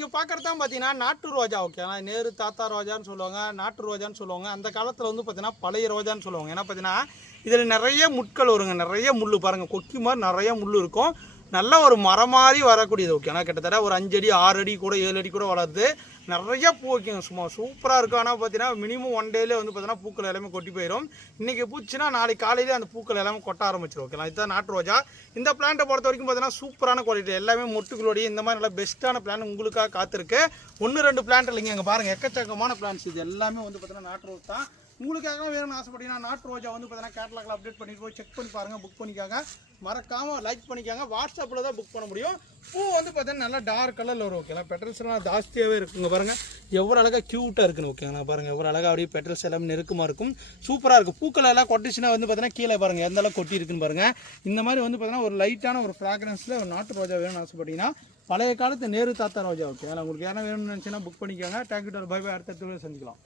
நீங்கள் பார்க்குறது தான் பார்த்தீங்கன்னா நாட்டு ரோஜா. ஓகேங்களா, நேரு தாத்தா ரோஜான்னு சொல்லுவாங்க, நாட்டு ரோஜான்னு சொல்லுவாங்க. அந்த காலத்தில் வந்து பார்த்தீங்கன்னா பழைய ரோஜான்னு சொல்லுவாங்க. ஏன்னா பார்த்தீங்கன்னா இதில் நிறைய முட்கள் வருங்க, நிறைய முள் பாருங்கள், கொக்கி மாதிரி நிறைய முள் இருக்கும். நல்ல ஒரு மரம் மாதிரி வரக்கூடியது. ஓகேண்ணா, கிட்டத்தட்ட ஒரு 5 அடி 6 அடி கூட 7 அடி கூட வளருது. நிறைய பூ வைக்குங்க, சும்மா சூப்பராக இருக்கும். ஆனால் பார்த்தீங்கன்னா மினிமம் 1 டேலே வந்து பார்த்தீங்கன்னா பூக்கள் எல்லாமே கொட்டி போயிடும். இன்றைக்கி பூச்சின்னா நாளைக்கு காலையிலே அந்த பூக்கள் எல்லாமே கொட்ட ஆரம்பிச்சிடும். ஓகேங்களா, இதுதான் நாட்டு ரோஜா. இந்த பிளான்ட்டை பொறுத்த வரைக்கும் பார்த்தீங்கன்னா சூப்பரான குவாலிட்டி, எல்லாமே மொட்டுகளோடைய இந்த மாதிரி நல்லா பெஸ்ட்டான பிளான் உங்களுக்காக காத்திருக்கு. 1-2 பிளான்ட் இல்லைங்க, அங்கே பாருங்கள், எக்கச்சக்கமான பிளான்ஸ். இது எல்லாமே வந்து பார்த்தீங்கன்னா நாட்டு ரோஸ் தான். உங்களுக்காக வேணும்னு ஆசைப்பட்டீங்கன்னா நாட்டு ரோஜா வந்து பார்த்தீங்கன்னா கேட்டலாகில் அப்டேட் பண்ணிட்டு போய் செக் பண்ணி பாருங்கள், புக் பண்ணிக்காங்க. மறக்காமல் லைக் பண்ணிக்காங்க. வாட்ஸ்அப்பில் தான் புக் பண்ண முடியும். பூ வந்து பார்த்தீங்கன்னா நல்லா டார்க் கலரில் வரும். ஓகேங்களா, பெட்டல்ஸ்லாம் ஜாஸ்தியாகவே இருக்குங்க. பாருங்கள் எவ்வளோ அழகாக க்யூட்டாக இருக்குன்னு. ஓகேங்களா, பாருங்கள் எவ்வளோ அழகாக அப்படியே பெட்டல்ஸ் எல்லாமே நெருக்கமாக இருக்கும். சூப்பராக இருக்கும். பூக்கள் எல்லாம் கொட்டிச்சுன்னா வந்து பார்த்தீங்கன்னா கீழே பாருங்கள் எந்த அளவுக்கு கொட்டி இருக்குன்னு பாருங்கள். இந்த மாதிரி வந்து பார்த்தீங்கன்னா ஒரு லைட்டான ஒரு ஃப்ராக்ரன்ஸில் ஒரு நாட்டு ரோஜா வேணும்னு ஆசைப்பட்டீங்கன்னா பழைய காலத்து நேரு தாத்தா ரோஜா. ஓகே, உங்களுக்கு யாரும் வேணும்னு நினச்சின்னா புக் பண்ணிக்கோங்க. Thank you, bye bye. அடுத்த சந்திக்கலாம்.